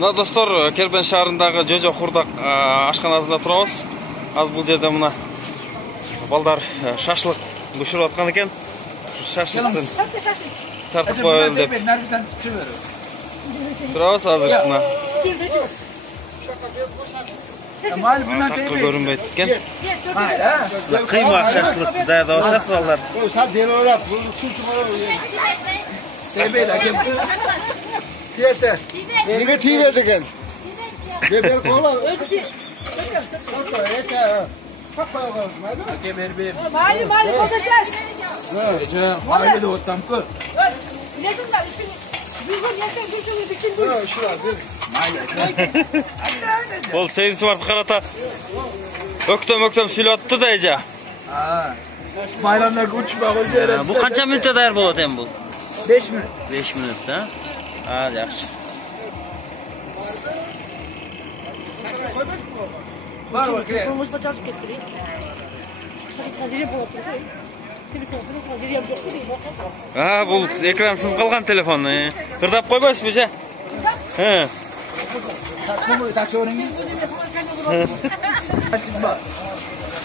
Мына достор, Кербен шаарындагы Жожо Курдак ашканасында турабыз. Азыр бул жерде мына балдар шашлык бышырып аткан экен. Шашлыктын тартып коелу деп турабыз азыр мына. Такы көрүнбөйт экен. Кыймак шашлык даярдап атышат балдар. Nige tiver degen. Gebel kola. Mali konuşacağız. Mali de otampı. Nesin var işte. Bizim Ол 8 март карата өктөм сүйлөп атты да эже. Bayramda uçma koyuyoruz. Бул канча мүнөттө даяр болот эми бул? 5 minut. 5 мүнөт да. Жакшы. Var bak. Telefonumuz da çalışıp getiriyor. Telefon Бул экран сынып калган телефон. Кырдап койбойсузбу же?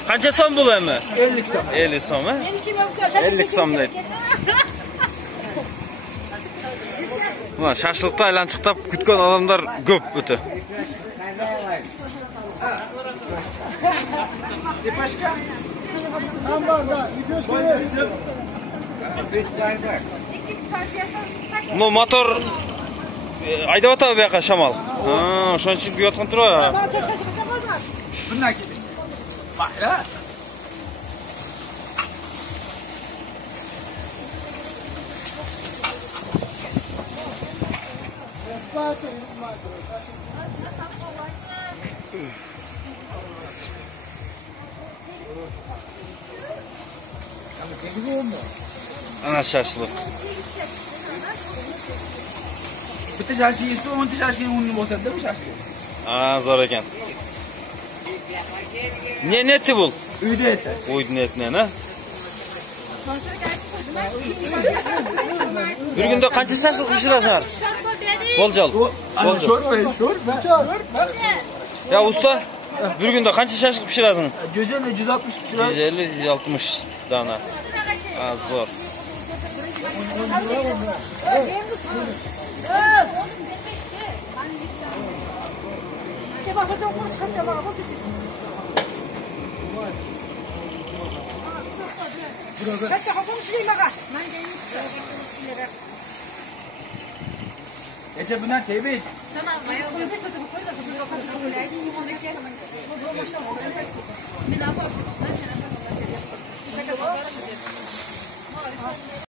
Канча сом бул эми? 50 сом. 50 сом, 50 сом дейт. Мына шашлыкты айланчыктап күткөн адамдар көп өтө. Ну мотор айдап атабы бияка шамал. Ошон үчүн күйүп аткан турбайбы? Bundan gibi. Bayram. Ana şaşlık. Bitti şaşıyı su, onti şaşıyı unlu olsa da mı şaşıyı? Zor eken. Ne neti bul? Üydü eti. Uydun etine ne? Bir günde kança şaşlık pişirasın? Bolcal. Şorba. Ya usta, bir günde kança şaşlık pişirasın? 150-160 pişirer. 150-160 dana. Zor. Ece bundan tebrik. Tamam.